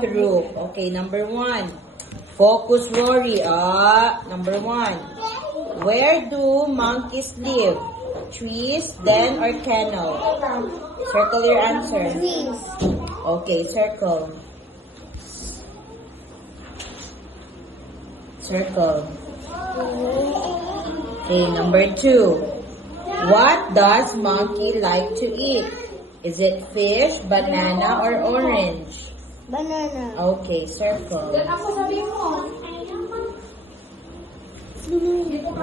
True. Okay, number 1. Focus, Rory. Number 1. Where do monkeys live? Trees, den, or kennel? Circle your answer. Trees. Okay, circle. Circle. Okay, number 2. What does monkey like to eat? Is it fish, banana, or orange? Banana. Okay, circle. Ako sabihin mo.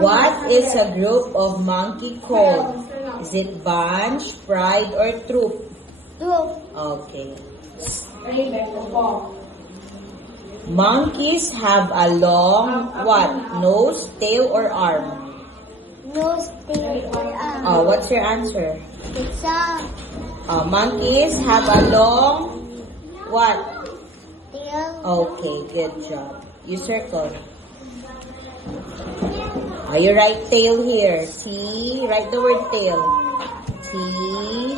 What is a group of monkey called? Is it bunch, pride, or troop? Troop. Okay. Ay, beto po. Monkeys have a long, what? Nose, tail, or arm? Nose, tail, or arm. What's your answer? It's a Monkeys have a long, what? tail. Okay, good job. You circle. You write tail here. T, write the word tail. T,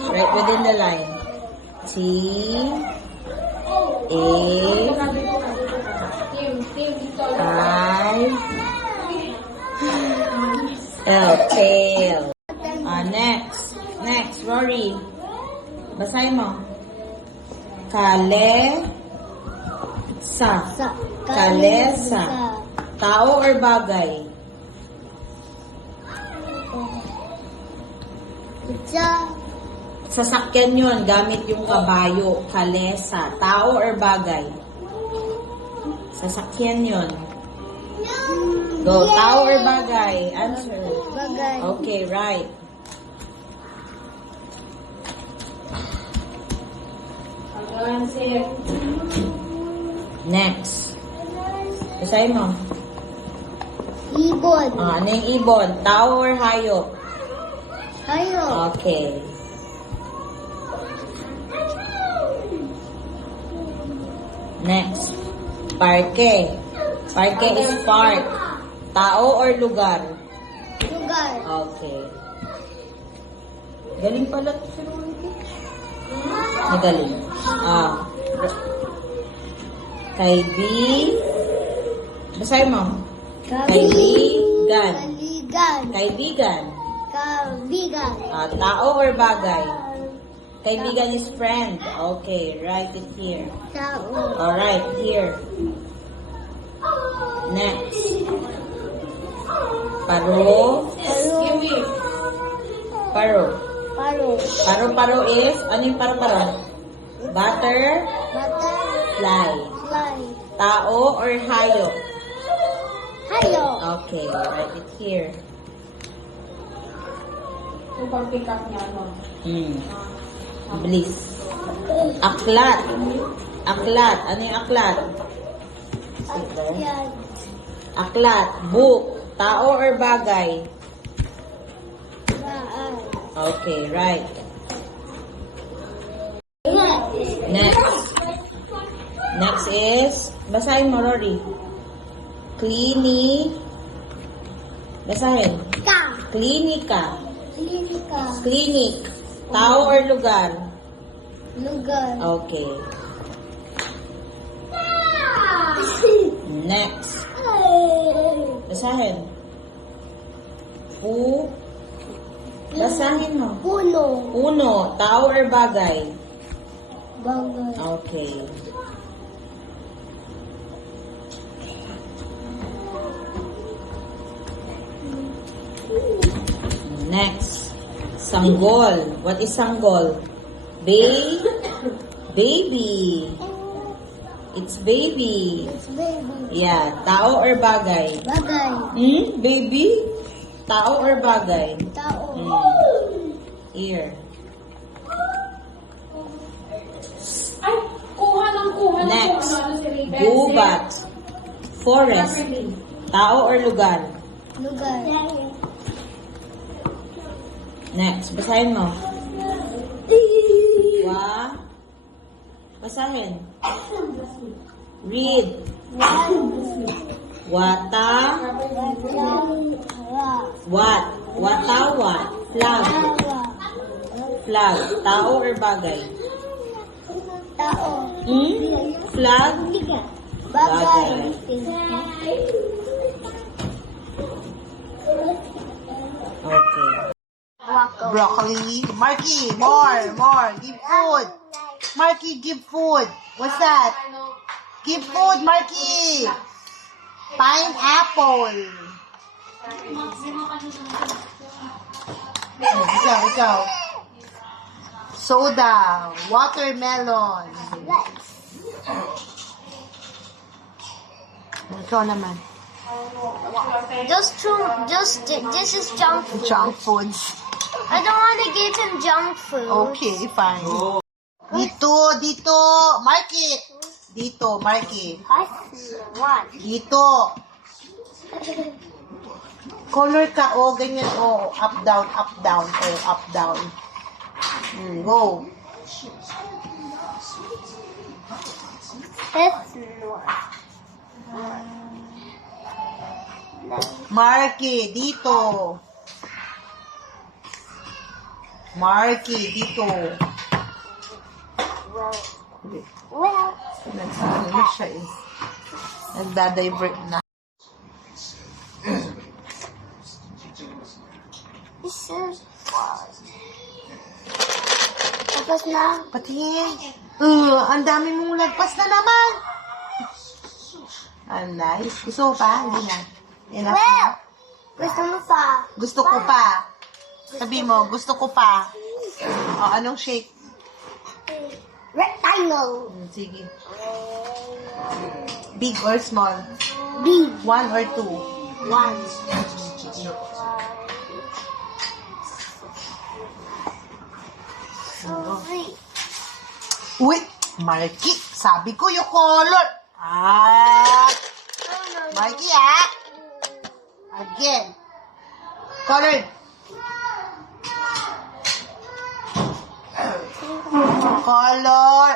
right within the line. T, A, I, L, tail. Next. Next, Rory. Basahin mo. Kalesa. Kalesa. Tao or bagay? It's a Sasakyan yun, gamit yung kabayo. Kalesa. Tao or bagay? Sasakyan yun. Go, tao or bagay? Answer. bagay. Okay, right. Next. Basahin mo. Ibon. Ano yung ibon? Tao or hayop? Hayop. Okay. Next. Parke. Parke is park. Tao or lugar? Lugar. Okay. Galing pala ito si Rory. Magaling. Basahin mo. Kaibigan. Kaibigan. Kaibigan. Kaibigan. Tao or bagay? Kaibigan is friend. Okay, write it here. Tao. Alright, here. Next. Paro. Paro. Paro. Paro-paro is, ano yung paro-paro? Butterfly. Butterfly. Tao or hayop? Hayop. Okay, write it here. Kung pag-pick up niya, no? Bliss. Aklat. Aklat. Ano yung aklat? Yan. Aklat. Book. Tao or bagay? Baan. Okay, right. Next. Next is, basahin mo, Rory. Basahin. Ka. Klinika. Klinika. Clinic. Tao or lugar? Lugar. Okay. Next. Basahin. Basahin mo. Puno. Puno. Tao or bagay? Bagay. Okay. Next. Sanggol. What is sanggol? Baby. It's baby. It's baby. Yeah. Tao or bagay? Bagay. Baby? Tao or bagay? Tao. Here. Ay, kuha ng kuha. Next. Ano si Ray? Gubat. Forest. Tao or lugar? Lugar. Next. Basahin mo. Basahin. Read. Wata. What? Wata. Flag. Flag. Tao or bagay? Tao. Flag? Bagay. Okay. Broccoli. Marky, more. Give food. Marky, give food. What's that? Give food, Marky. Pineapple. Ikaw. Soda. Watermelon. Ikaw naman. This is junk food. Junk foods. I don't want to give him junk food. Okay, fine. Dito. Marky. Dito, Marky. What? Dito. Color ka, ganyan, up, down, up, down. Go. Marky, dito. Marky, dito. Well, Ano siya eh. Nagda-divert na. this is tapos na. Patingin. Ang dami mong lagpas na naman. Nice. Gusto mo pa? Hindi na. Enough Well, na. gusto mo pa? Gusto ko pa. Sabi mo, gusto ko pa. Anong shake? Rectangle. Sige. Big or small? Big. 1 or 2? One. Three. Uy! Marky! Sabi ko yung color! Marky, Again. Colored. Color.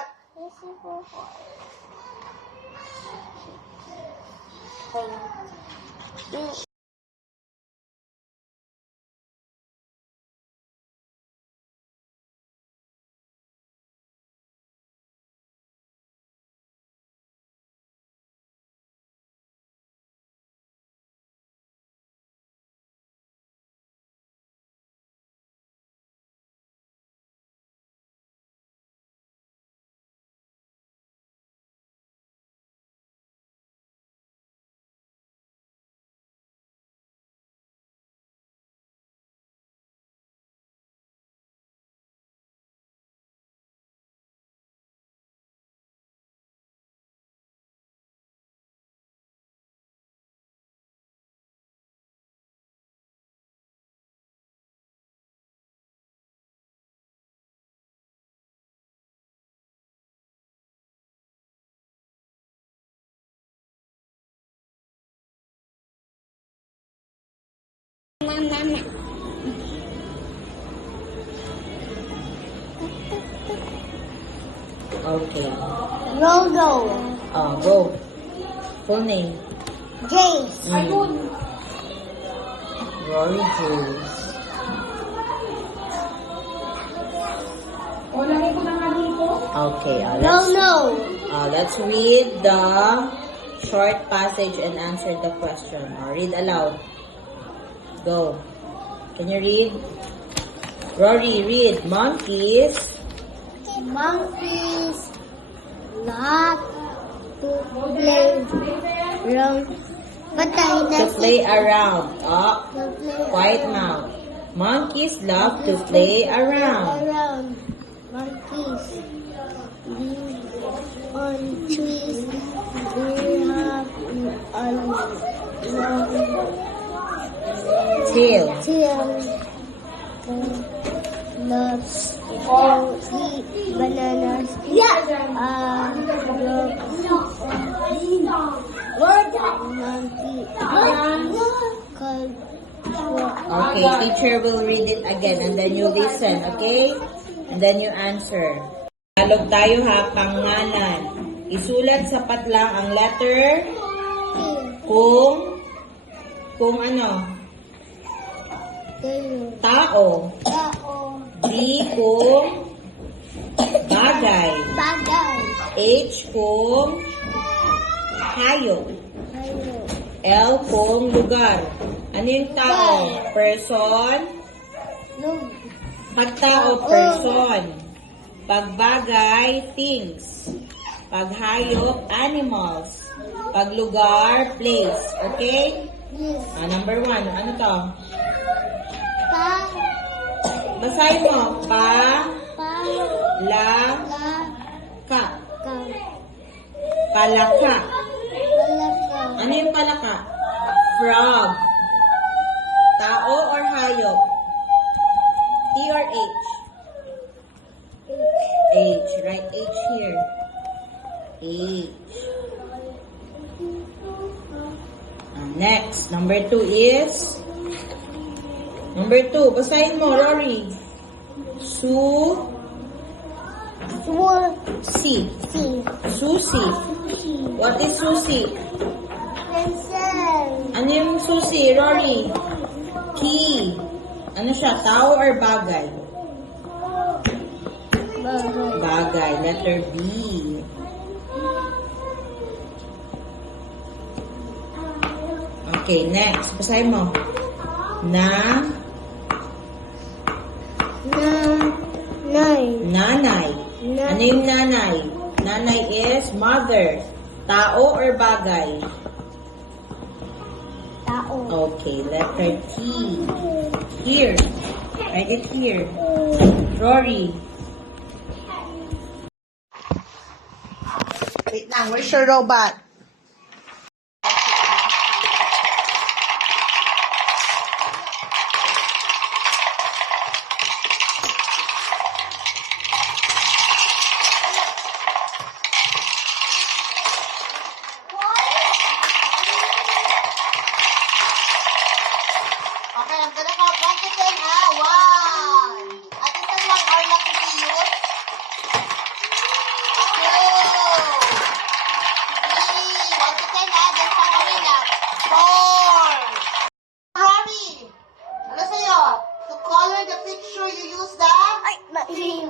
Okay. Logo. Go. Full name. James. Rory Jules. Lagay ko na nga dito. Okay. Let's read the short passage and answer the question. Read aloud. Go. Can you read? Rory, read. Monkeys Monkeys love to play around. to play around. Quiet mouth. Monkeys love to play around. Monkeys live on trees. They have a long Tail. tail. Loves to eat bananas. Monkey called Okay, teacher will read it again and then you listen, okay? And then you answer. Tagalog tayo ha, pangalan. Isulat sa patlang ang letter kung ano? Tao. Tao. D kung bagay. Bagay. H kung hayop. Hayop. L kung lugar. Ano yung tao? Person. Lug. Pag tao, person. Pag bagay, things. Pag hayop, animals. Pag lugar, place. Okay? Yes. Number 1. Ano to? Pa. Basahin mo. Pa. La, La. ka. Ka. Palaka. Wala ka. Ano yung palaka? Frog. Tao or hayop? T or H? H. Write H here. H. Next. Number 2 is? Number 2. Basahin mo, Rory. Susi. Susie. What is Susie? Pencil. Ano yung susi, Rory? Key. Ano siya, tao or bagay? Bagay. Bagay. Letter B. Okay, next. Basahin mo. Nanay. Nanay. Ano yung nanay? Nanay is mother. Tao or bagay? Tao. Okay, letter T. Here. Write it here. Rory. Wait lang, where's your robot? Okay, I'm gonna count 1 to 10, ha? 1. At this is 1 hour lang to use. 2. 3. 1 to 10, ha? Then sa kami na. 4. Rory! Ano sa'yo? To color the picture, you use the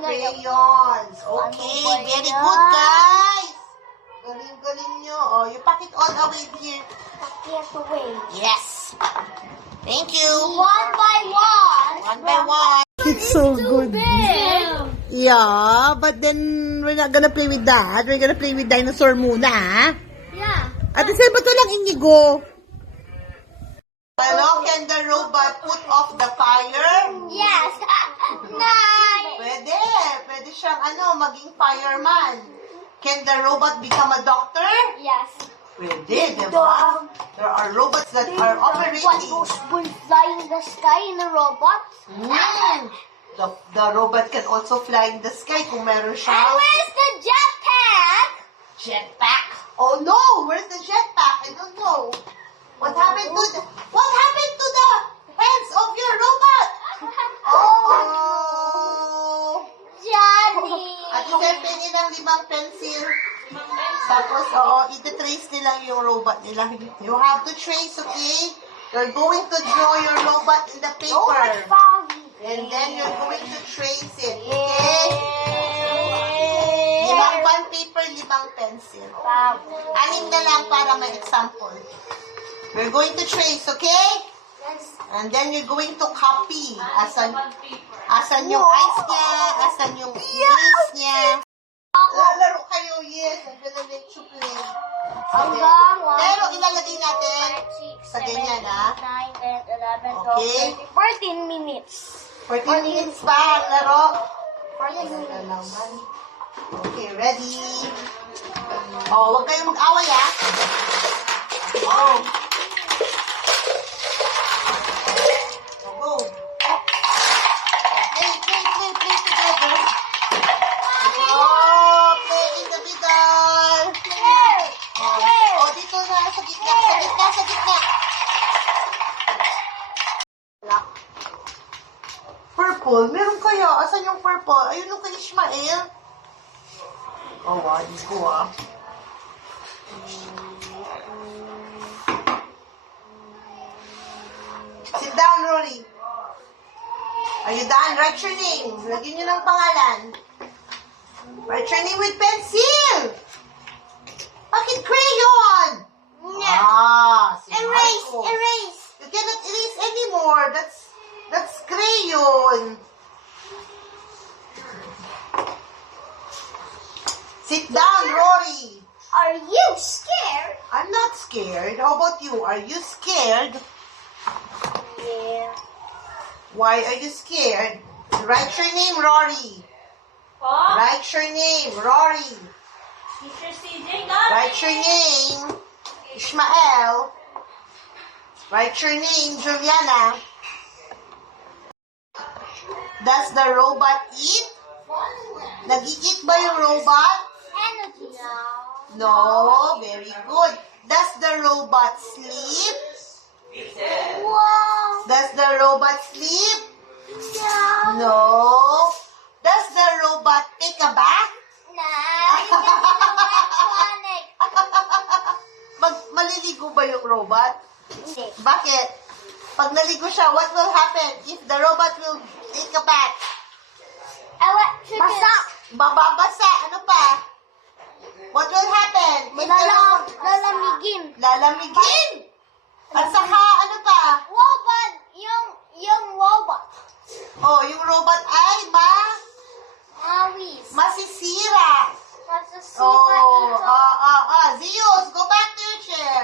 crayons. Okay, very good, guys. Galing-galing nyo. Oh, you pack it all away here. Yes. Thank you. One by one. One by one. It's so good. Yeah, but then we're not gonna play with that. We're gonna play with dinosaur muna, ha? Yeah. Ate Sel, ba't walang Inigo? Hello, can the robot put off the fire? Yes. Nine. Pwede. Pwede siyang maging fireman. Can the robot become a doctor? Yes. Pwede, di ba? There are robots that are What operating. those birds fly in the sky in the robots? The robot can also fly in the sky kung meron And siya. where's the jetpack? Jetpack? Oh no! Where's the jetpack? I don't know. What happened to the hands of your robot? Oh! Johnny. At isipin nilang 5 pencil. Tapos, iti-trace nila yung robot nila. You have to trace, okay? You're going to draw your robot in the Oh, my paper. foggy. And then you're going to trace it, okay? 5 bond paper, 5 pencil. 6 na lang para may example. We're going to trace, okay? And then you're going to copy. Asan yung eyes niya, asan yung ears niya. Laro kayo, yes. I'm gonna let you play. Pero ilalagay natin sa ganyan, ha? 9, 10, 11, 12, Okay. 13, 14 minutes. 14 minutes pa ang laro. 14 minutes. Okay, ready? Oh, huwag kayong mag-away, ha? Oh. Go. Play together. Oh, play in the middle. Oh, dito na, sa gitna. Purple? Meron kayo. Asan yung purple? Ayun yung kay Ishmael. Oh, hindi ko, Sit down, Rory. Are you done? Write your name. Lagyan nyo ng pangalan. Write your name with pencil. Bakit crayon? Ah, si Erase, Marcos. erase. You cannot erase anymore. That's crayon. Sit down, Rory. Are you scared? I'm not scared. How about you? Are you scared? Yeah. Why are you scared? Write your name, Rory. Write your name, Rory. Write your name, Ishmael. Write your name, Juliana. Does the robot eat? Nag-eat ba yung robot? Energy. No, very good. Does the robot sleep? Wow. Does the robot sleep? Yeah. No. Does the robot take a bath? Nah, it's electronic. Maliligo ba yung robot? Hindi. Bakit? Pag naligo siya, what will happen if the robot will take a bath? Electric. Basa. Bababasa. Ano pa? What will happen? If the robot- Lalamigin. Lalamigin. At saka, ano pa? Robot. Yung robot. Oh, yung robot ay Mawis. masisira. Masasira Oh, Zeus, go back to your chair.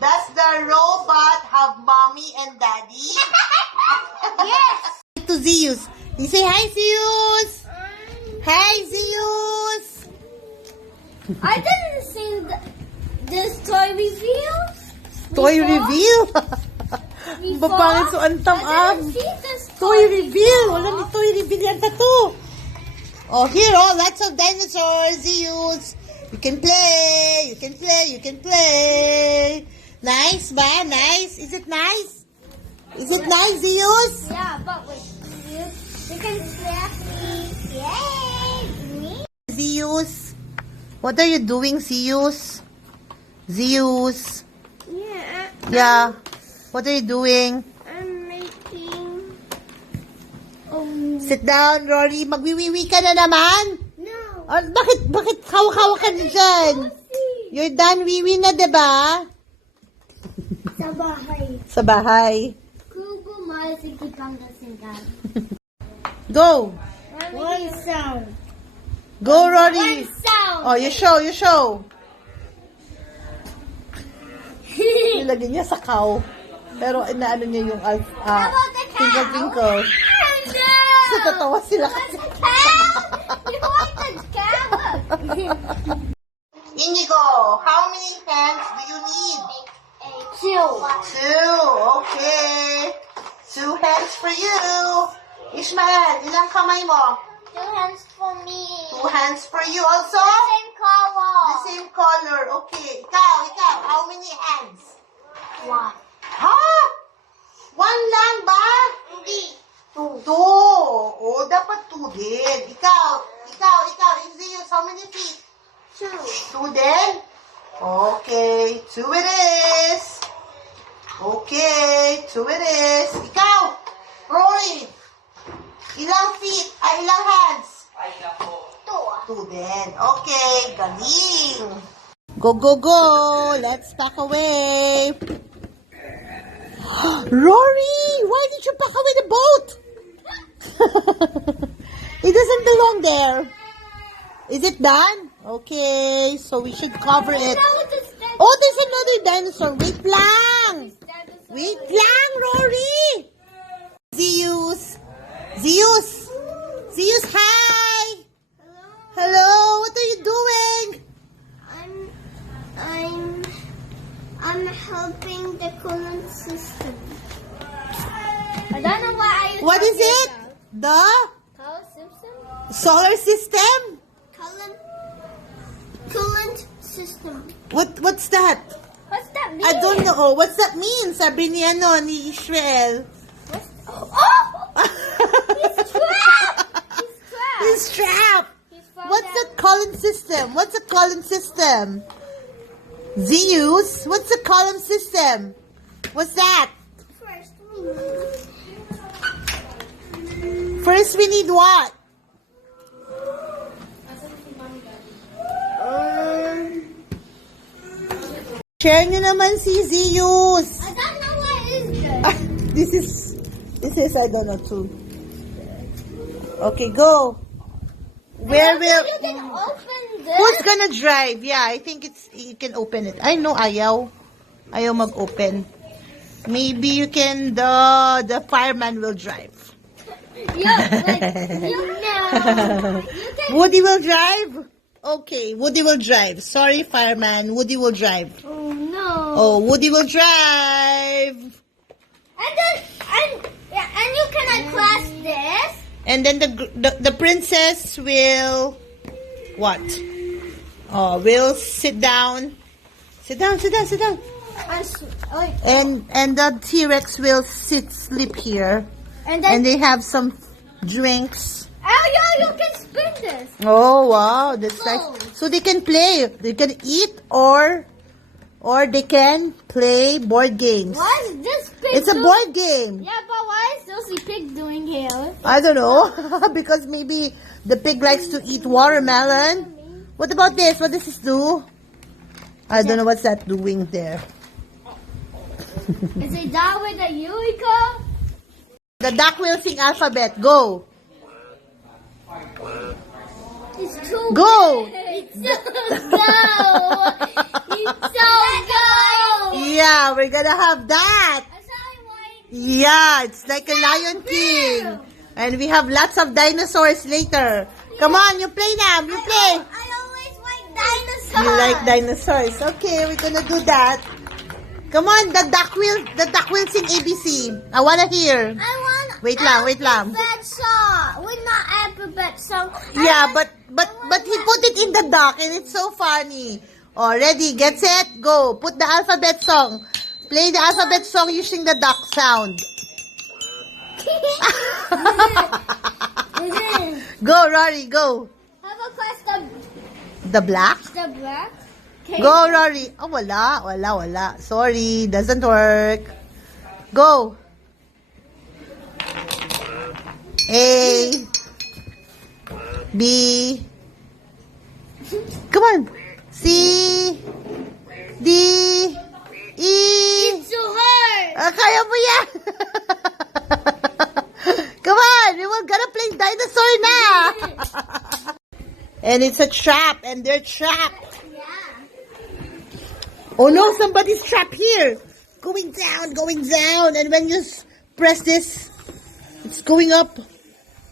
Does the robot have mommy and daddy? Yes. To Zeus. You say hi, Zeus. Hi, Zeus. I didn't see this toy reveal. Toy Before? reveal. Before? Bapangit so antang I didn't see this Toy reveal. before. Wala ni toy reveal yan to. Oh, here, lots of dinosaurs, Zeus. You can play. You can play. You can play. Nice ba? Nice? Is it nice? Is it nice, Zeus? Yeah, but wait. You can slap me. Yay! Me? Zeus. What are you doing, Zeus? Zeus. Yeah, Yeah. What are you doing? I'm making. Sit down, Rory. Magwiwiwi ka na naman. No. Bakit hawak-hawak ka na dyan? You're done wiwi na, diba? Sa bahay. Sa bahay. Kubo Mazikipangasingan. Go. One sound. Go, Rory. Sound. Oh, you show, you show. Nilagay niya sa cow. Pero inaano niya yung How about the cow? twinkle twinkle. No. So, tatawa sila kasi. The cow? You want the cow? Inigo, how many hands do you need? Two. 2. Okay. 2 hands for you. Ishmael, ilang kamay mo? 2 hands for me. 2 hands for you also? Same color. The same color. Okay. Ikaw, how many hands? 1. Ha? 1 lang ba? Hindi. 2. Oh, dapat 2 din. Ikaw. Zeus, how many feet? 2. 2 din? Okay. 2 it is. Okay. 2 it is. Ikaw, Rory. Ilang feet? Ilang hands? 2 din. Okay. Galing. Go, go, go. Let's pack away. Rory, why did you pack away the boat? It doesn't belong there. Is it done? Okay, so we should cover it. Oh, there's another dinosaur. Wait lang. Wait lang, Rory. Zeus. Zeus, hi. Hello, what are you doing? I'm helping the coolant system. I don't know why I. What is it? The Coolant system. solar system? Coolant system. What's that? What's that mean? I don't know. What's that mean? Sabi ni ni Israel. Oh! He's trapped. He's trapped. What's a column system? What's a column system? Zeus, what's a column system? What's that? First First we need what? Share nyo naman si Zeus. I don't know what is this. This is, I don't know too. Okay, go. Where will, You can open this. who's gonna drive? Yeah, I think you can open it. I know, ayaw. Ayaw mag-open. Maybe you can, the fireman will drive. Yeah, like, you know. You can. Woody will drive? Okay, Woody will drive. Sorry, fireman. Woody will drive. Oh no. Oh, Woody will drive. And then and you cannot class this. And then the princess will what? Oh, will sit down. Sit down, sit down, sit down. Like, And the T-Rex will sleep here. and And then they have some drinks. oh yeah, you can spin this. Oh wow, that's nice. Cool. So they can play. They can eat or they can play board games. Why is this pig? It's a board game. Yeah, but why is Josie Pig doing here? I don't know. Because maybe the pig likes to eat watermelon. What about this? What does this do? I don't know what's that doing there. Is it down with the Eureka? The duck will sing alphabet. Go. It's too Go. It's so go. It's so go. Yeah, we're gonna have that. Yeah, it's like a Lion King. And we have lots of dinosaurs later. Come on, you play now. You play. I always like dinosaurs. You like dinosaurs. Okay, we're gonna do that. Come on, the duck will sing ABC. I wanna hear. I want Wait lang, wait lang. alphabet song. We're not alphabet song. Yeah, but he put it in the duck and it's so funny. Oh, ready, get set, go. Put the alphabet song. Play the alphabet song using the duck sound. Go, Rory, go. Have a question. The black? The black. Go, Rory. Oh, wala. Sorry, doesn't work. Go. A. B. Come on. C. D. E. It's so hard. Kaya mo yan. Come on, we were gonna play dinosaur now. And it's a trap, and they're trapped. Yeah. Oh no, somebody's trapped here. Going down, and when you press this, it's going up.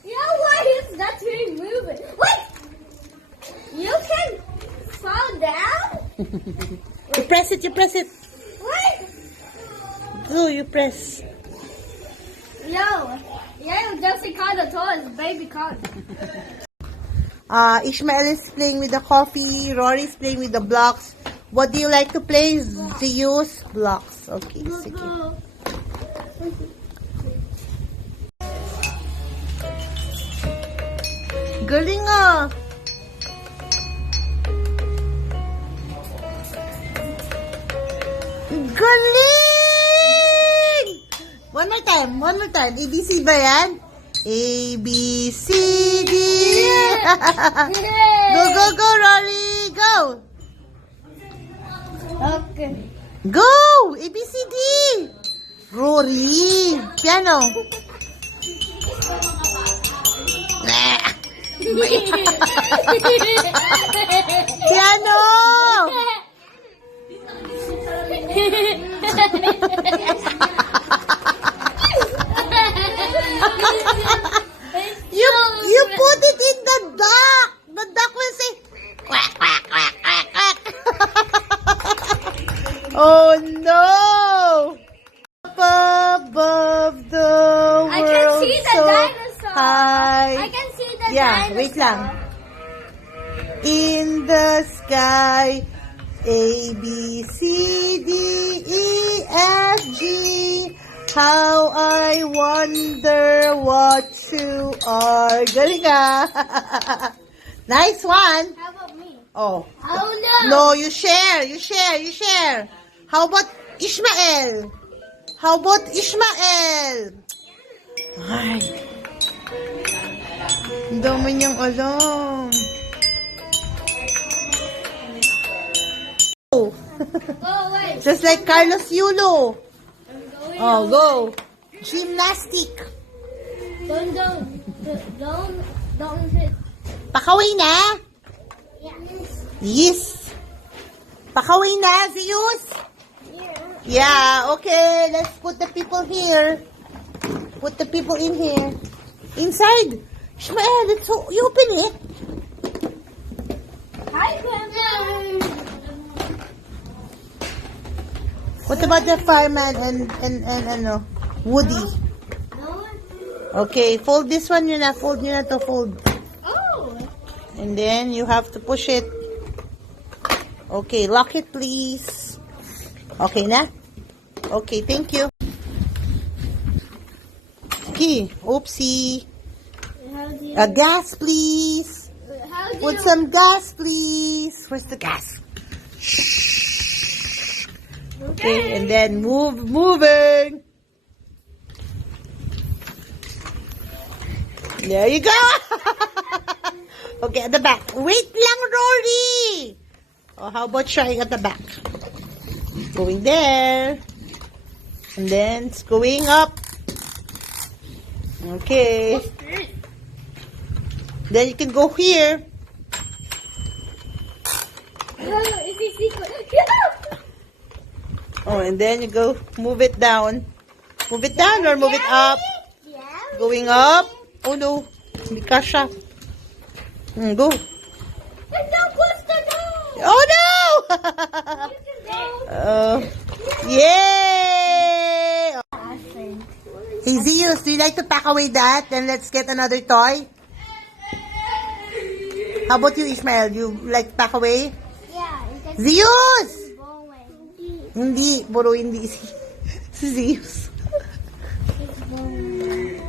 Yeah, why is that thing moving? Wait! You can fall down? You press it. What? Go, you press. Yo, Josie caught the toys, baby caught. Ishmael is playing with the coffee. Rory is playing with the blocks. What do you like to play? Zeus? Blocks. Okay, sige. Galing ah. Galing! One more time. ABC ba yan? A, B, C, D. Go, Rory. Go. Okay. Go! A, B, C, D. Rory. Piano. Piano! You put it in the duck. The duck will say, quack, quack, quack, quack, quack. Oh no! Up above the world, I can see the so dinosaur. high. I can see the Yeah, dinosaur. wait lang. In the sky, A, B, C, D, E, F, G. How I wonder what you are. Galing ah. Nice one. How about me? Oh. Oh no. No, you share. How about Ishmael? Ay. Ang dami niyang alam. Go away. Just like Carlos Yulo. I'm going Oh, away. go. Gymnastic. Don't hit. Pakaway na. Yes. Yes. Pakaway na, Zeus. Yeah. Yeah, okay. Let's put the people here. Put the people in here. Inside. Ishmael, you open it. Hi, Grandma. What about the fireman and ano, Woody? No. Okay, fold this one yun na. Fold yun na to fold. Oh. And then you have to push it. Okay, lock it please. Okay na? Okay, thank you. Okay, oopsie. How do you? Gas please. How do Put you? some gas please. Where's the gas? Okay, and then moving. There you go. Okay, at the back. Wait lang, Rory. Oh, how about trying at the back? Going there. And then it's going up. Okay. Then you can go here. Oh, it's a secret. Get out! Oh, and then you go move it down. Move it down or move it up. Yeah. Going up. Oh no. Hindi kasha. Go. And don't push the door. Oh no! You can go. Yay! I think. Hey Zeus, do you like to pack away that? Then let's get another toy. How about you, Ishmael? You like to pack away? Yeah. It's Zeus! bowling. Hindi, buro hindi si Zeus. It's bowling.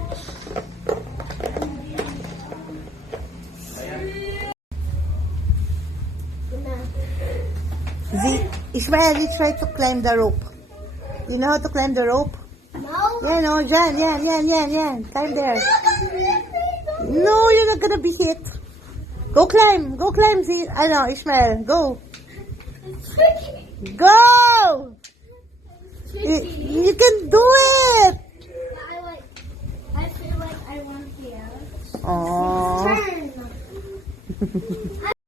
Ishmael, you try to climb the rope. You know how to climb the rope? No. Yeah, no, Jan, yan. Climb there. No, you're not gonna be hit. Go climb, Ishmael, go. Go! You can do it! I feel like I want here. Aww. Turn.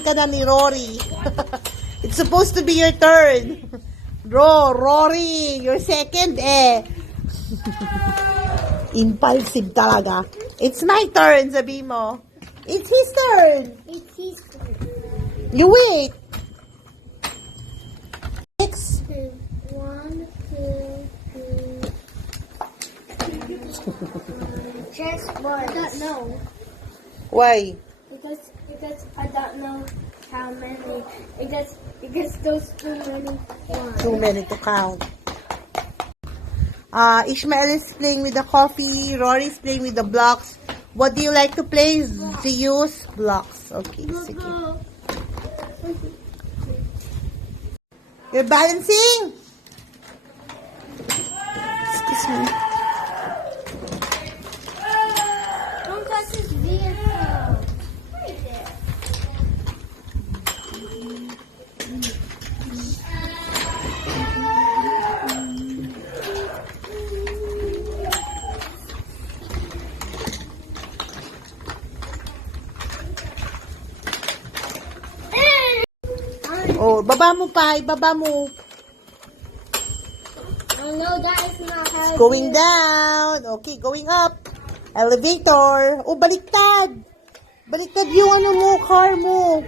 Ka na ni Rory. It's supposed to be your turn. Rory, you're second eh. Impulsive talaga. It's my turn, sabi mo. It's his turn. It's his turn. You wait. 6. 1, 2, 3. Just one. I don't know. Why? Because I don't know how many. Because those too many ones. Too many to count. Ishmael is playing with the coffee. Rory is playing with the blocks. What do you like to play? Zeus? Blocks. Okay, sige. You're balancing? Excuse me. Don't touch his vehicle. What is it? Oh, baba mo pa. Ibaba mo. Oh no, that is not how It's going down. Okay, going up. Elevator. Oh, baliktad. Baliktad yung ano mo, car mo.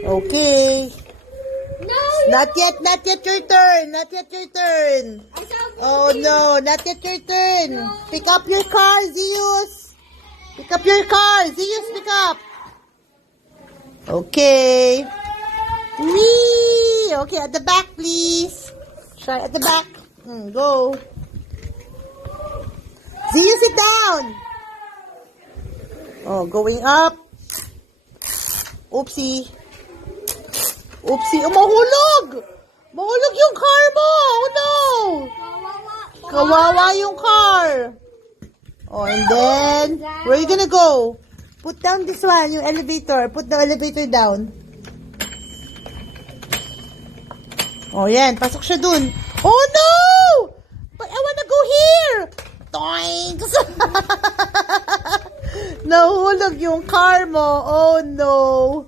Okay. No, Not yet your turn. Not yet your turn. I saw Oh no, not yet your turn. Pick up your car, Zeus. Pick up your car. Zeus, pick up. Okay. Whee! Okay, at the back, please. Try at the back. Go. Zeus, sit down. Oh, going up. Oopsie. Oopsie. Oh, mahulog. Mahulog yung car mo. Oh, no. Kawawa yung car. Oh, and then, where are you gonna go? Put down this one, yung elevator. Put the elevator down. Oh, yan. Pasok siya dun. Oh, no! But I wanna go here! Toinks! Nahulog yung car mo. Oh, no.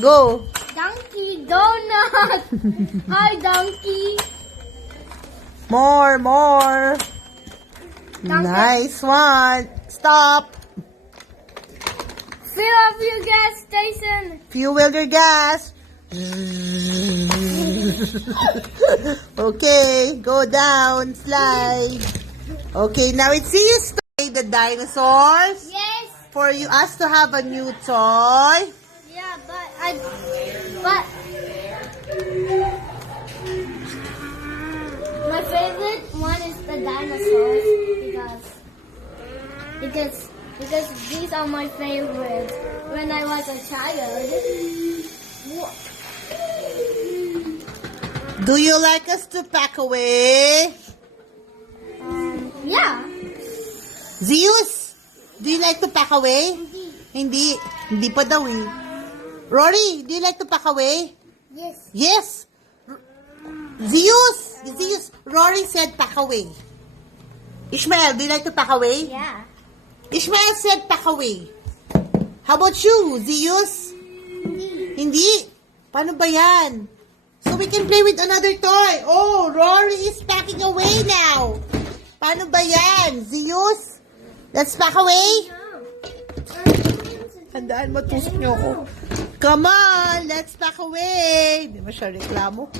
Go. Donkey Donut. Hi, Donkey. More, more. Nice one. Stop. Fill up your gas station. Fuel your gas. Okay, go down, slide. Okay, now it's you play the dinosaurs. Yes. For you us to have a new toy. Yeah, but my favorite one is the dinosaurs because these are my favorites. When I was a child. Do you like us to pack away? Yeah. Zeus, do you like to pack away? Hindi. Hindi pa daw eh. Rory, do you like to pack away? Yes. Yes. Zeus, Rory said pack away. Ishmael, do you like to pack away? Yeah. Ishmael said pack away. How about you, Zeus? Hindi. Paano ba yan? So we can play with another toy. Oh, Rory is packing away now. Paano ba yan, Zeus? Let's pack away. Handaan, matusok niyo ako. Come on, let's pack away. Di ba siya reklamo?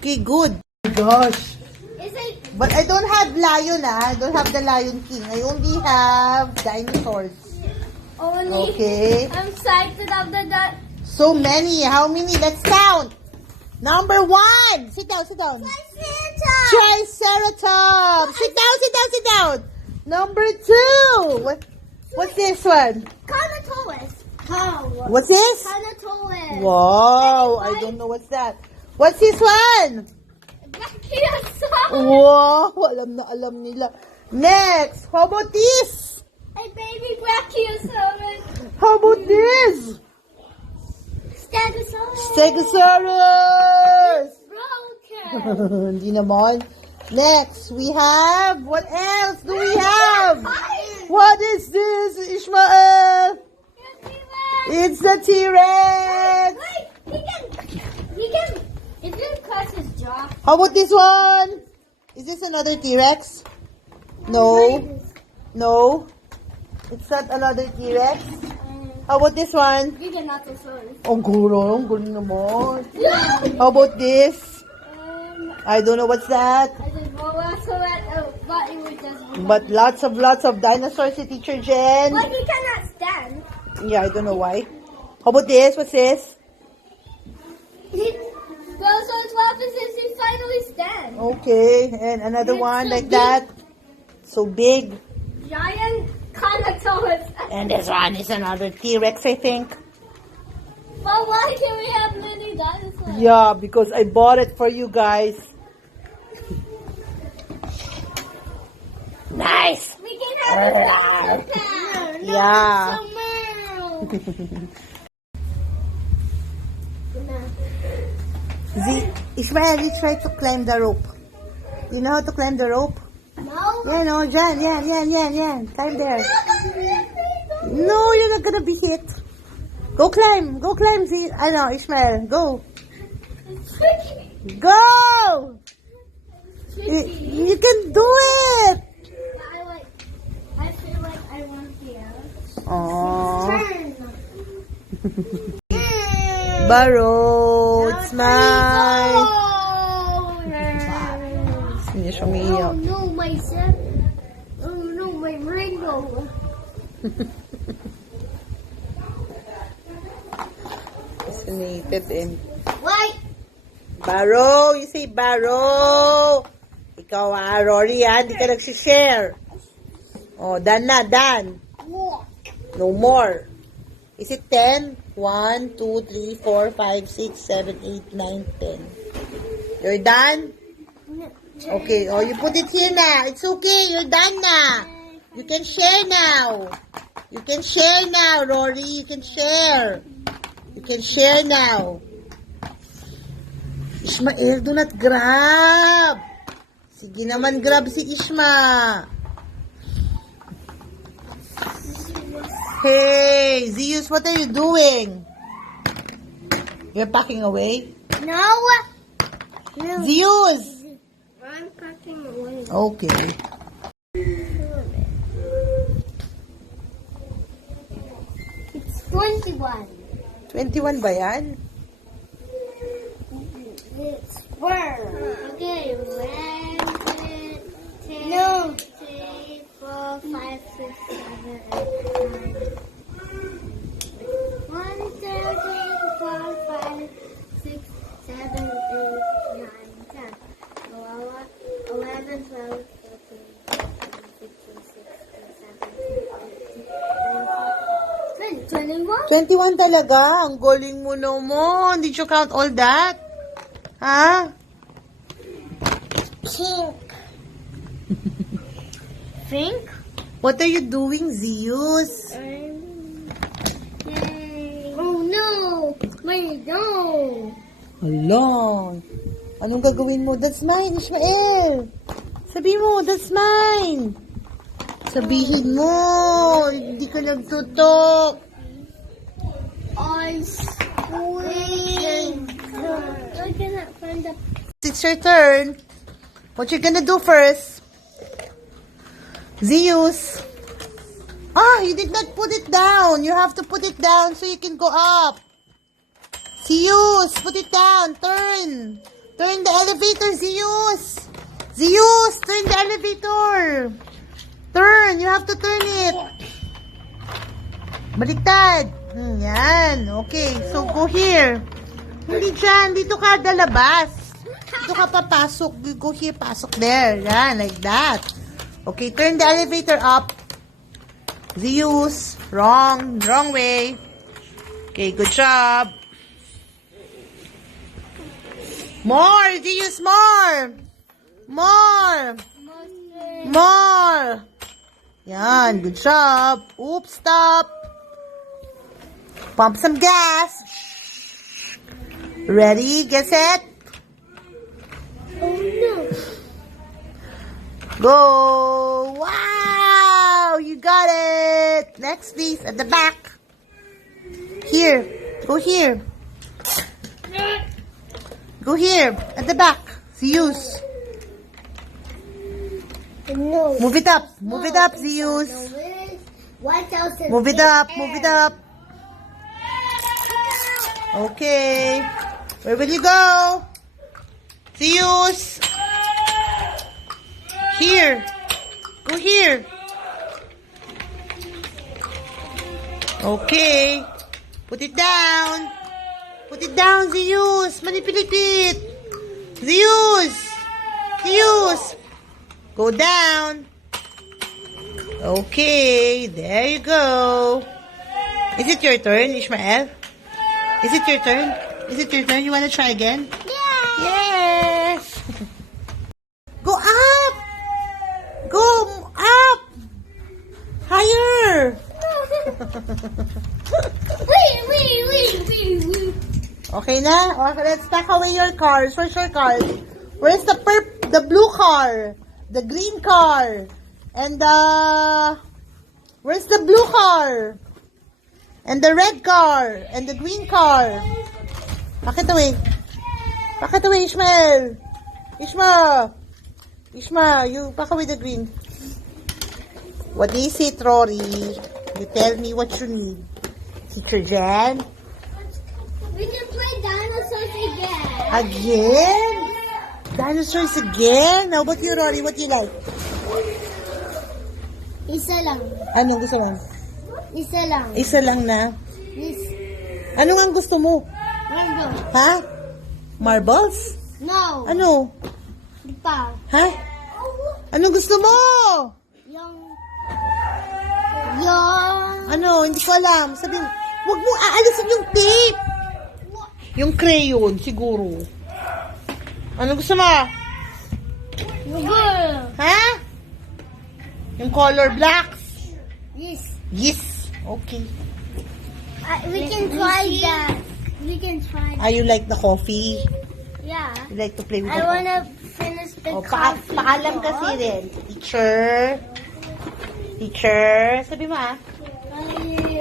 Okay, good. Oh my gosh. Is it? But I don't have lion, I don't have the Lion King. I only have dinosaurs. Only. Okay. I'm excited of the So many. How many? Let's count. Number 1. Sit down, sit down. Triceratops. Sit down, sit down, sit down. Number 2. What's this one? Carnotaurus. What's this? Carnotaurus. Wow, I don't know what's that. What's this one? Brachiosaurus. Wow, alam na alam nila. Next, how about this? A baby Brachiosaurus. How about this? Stegosaurus. Stegosaurus. Broken. Hindi naman. Next, we have, what else do we have? What is this, Ishmael? It's the T-Rex. Wait, it can crush his jaw. How about this one? Is this another T-Rex? No. No. It's not another T-Rex. How about this one? Giganotosaurus. Oh, guro. Ang gulo naman. Yeah. How about this? I don't know what's that. I just but it was just. But lots of dinosaurs, Teacher Jen. But he cannot stand. Yeah, I don't know why. How about this? What's this? So it's what since he finally stand. Okay, and another It's one so like big. that. So big. Giant Carnotaurus. And this one is another T-Rex, I think. But why can we have many dinosaurs? Yeah, because I bought it for you guys. Nice. We can have a dinosaur. Yeah. Ishmael, you try to climb the rope. You know how to climb the rope? No. Yeah, no, Jan, yan. Climb there. No, you're not gonna be hit. Go climb, Ishmael, go. Go! You can do it! I feel like I want here. Aww. Turn. Barrow, it's mine. Oh, Hindi siya oh umiiyak. no, my son. Oh no, my Ringo. Fascinated in. Why? Barrow, you say Barrow. Ikaw Rory hindi ka nagsishare. Oh, done na, done. Walk. No more. Is it 10? 1, 2, 3, 4, 5, 6, 7, 8, 9, 10. You're done? Okay, oh, you put it here now. It's okay, you're done now. You can share now. You can share now, Rory. You can share. You can share now. Ishmael, do not grab. Sige naman, grab si Ishma. Hey, Zeus, what are you doing? You're packing away? No. No. Zeus! I'm packing away. Okay. It's 21. 21 ba yan? It's 4. Okay, 1, 2, 3, 4, 5, 6, 7, 8, 9. 1, 2, 3, 4, 5, 6, 7, 8, 9, 10. 11, 12, 13, 14, 15, 16, 17, 18, 21 talaga. Ang galing mo naman. Did you count all that? Ha? Pink. Pink? What are you doing, Zeus? Oh no! My no! Hala. Anong gagawin mo? That's mine, Ishmael. Sabi mo, that's mine. Sabihin mo. Hindi ka nagtutok. I squeeze. I cannot find the. It's your turn. What you gonna do first? Zeus. Ah, you did not put it down. You have to put it down so you can go up. Zeus, put it down. Turn. Turn the elevator, Zeus. Zeus, turn the elevator. Turn. You have to turn it. Baliktad. Yan. Okay, so go here. Hindi dyan. Dito ka dalabas. Dito ka papasok. You go here, pasok there. Yan, like that. Okay, turn the elevator up. Zeus. Wrong. Wrong way. Okay, good job. More, Zeus, more. More. More. Yan, good job. Oops, stop. Pump some gas. Ready, get set. Oh no! Go! Wow! You got it! Next, please, at the back. Here. Go here. Go here, at the back. Zeus. No. Move it up. Move it up, Zeus. 1,000. Move it up. Move it up. Okay. Where will you go? Zeus. Here. Go here. Okay. Put it down. Put it down, Zeus. Manipilipit. Zeus. Zeus. Go down. Okay. There you go. Is it your turn, Ishmael? Is it your turn? Is it your turn? You want to try again? Yeah. Yes. Go up. Go up. Higher. Wait. Okay na? Okay, let's pack away your cars. Where's your cars? Where's the blue car? The green car? And where's the blue car? And the red car? And the green car? Pack it away. Pack it away, Ishmael. Ishma, you pack away the green. What is it, Rory? You tell me what you need. Teacher Jan? We can play dinosaurs again. Again? Dinosaurs again? How about you, Rory? What do you like? Isa lang. Anong gusto mo? Isa lang. Isa lang na. This. Ano nga ang gusto mo? One Ha? Marbles? No. Ano? Di pa. Ha? Anong gusto mo? Yung. Ano? Hindi ko alam. Sabi mo, huwag mo aalisin yung tape. Yung crayon, siguro. Ano gusto mo? Yung. Ha? Yung color blacks? Yes. Yes. Okay. We can try that. We can try. You like the coffee? Yeah. You like to play with I the want to finish the Oh, coffee. paalam cup. kasi rin. Teacher. Teacher. Sabi mo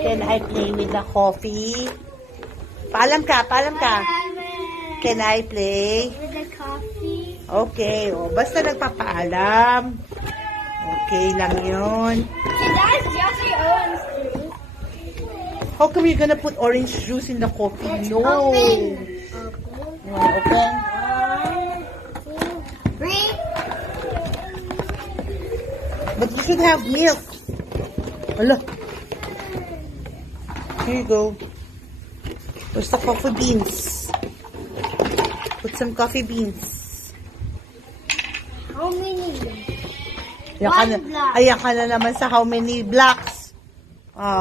Can I play with the coffee? Paalam ka. Can I play? With the coffee. Okay. O, basta nagpapaalam. Okay lang yun. And that's Jeffrey Owens too. How come you're gonna put orange juice in the coffee? No. Open. You wanna open? 1, 2, 3. But you should have milk. Hala. Here you go. There's the coffee beans. Put some coffee beans. How many? Ayan ka na naman sa how many blocks.